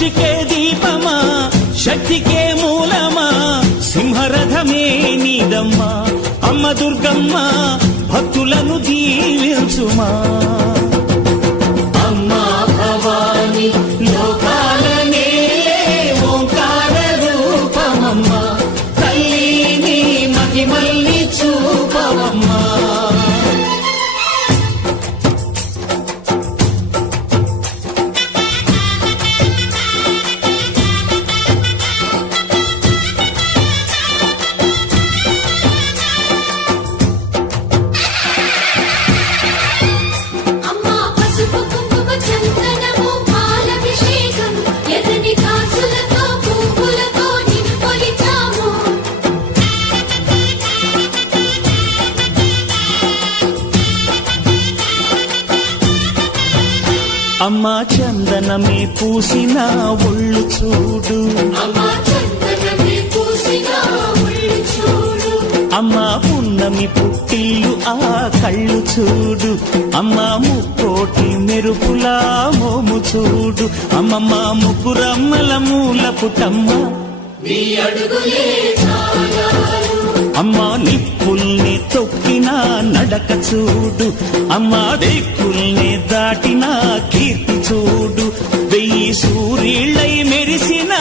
సృష్టికే దీపమా శక్తికే మూలమా సింహరథమే నీదమ్మా అమ్మ దుర్గమ్మ భక్తులను దీవించుమా అమ్మా భవాని లోకాల నేలే ఓంకార రూపమమ్మా తల్లిని మహిమల్ని చూపవమ్మా అమ్మా చందనమే పూసిన ఒళ్ళు చూడు అమ్మా పున్నమి పుట్టిల్లు ఆ కళ్ళు చూడు అమ్మా ముక్కోటి మెరుపులా మోము చూడు అమ్మమ్మ ముగ్గురమ్మల మూల పుటమ్మ అమ్మా నిప్పుల్ని తొక్కిన నడక చూడు అమ్మా దిక్కుల్ని దాటిన కీర్తి చూడు 1000 సూర్యుళ్ళై మెరిసిన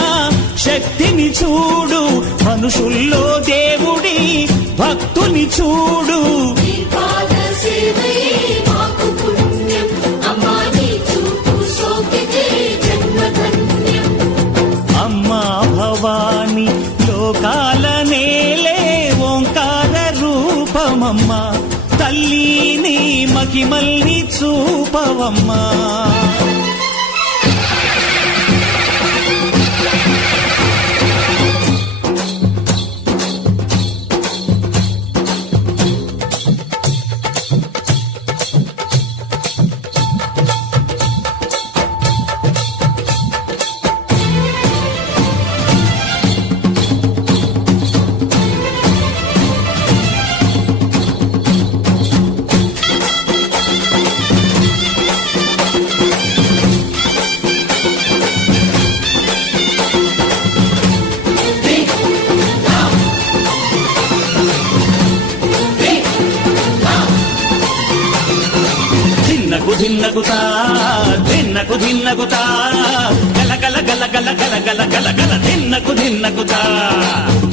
శక్తిని చూడు మనుషుల్లో దేవుడి భక్తుని చూడు అమ్మా భవాని లోకాల నేలే ఓంకార రూపమమ్మా తల్లిని మహిమల్ని చూపవమ్మా ధిన్నగుతా ధిన్నకు ధిన్నగుతా గల గల గల గల గల గల గల గల ధిన్నగుతా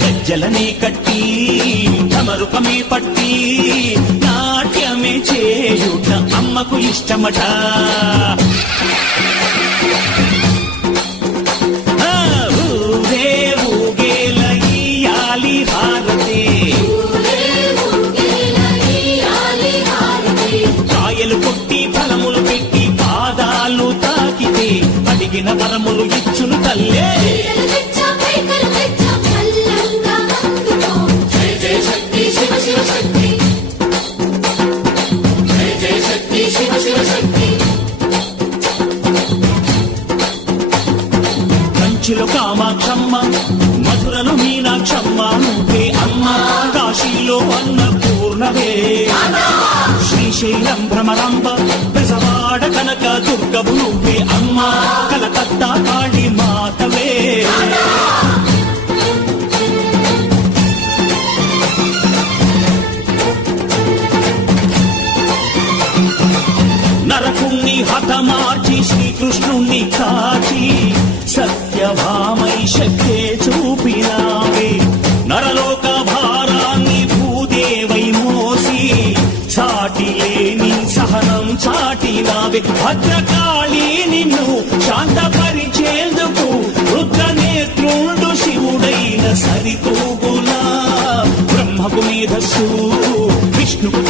గజ్జలని కట్టి ధమరుకమే పట్టి నాట్యమే చేయుట అమ్మకు ఇష్టమట ఊరే ఊగేల ఇయ్యాలి హారతి కాయలు కొట్టి ఫలములు పెట్టి పాదాలు తాకితే అడిగిన వరములు ఇచ్చును తల్లే కంచిలో కామాక్షమ్మ మధురలో మీనాక్షమ్మ నువ్వే అమ్మ కాశీలో అన్నపూర్ణవే శ్రీశైలం భ్రమరాంబ బెజవాడ కనక దుర్గవు నువ్వే అమ్మ కలకత్తా కాళీ మాతవే నరకుణ్ణి హతమార్చి శ్రీకృష్ణుణ్ణి కాచి సత్యభామై శక్తే చూపినావే నరలోక భారాన్ని భూదేవై మోసి చాటి లేని సహనం చాటినావే భద్రకాళి నిన్ను శాంతపరిచేందుకు రుద్రనేత్రుండు శివుడైన సరితూగులా బ్రహ్మకు మేధస్సు విష్ణుకు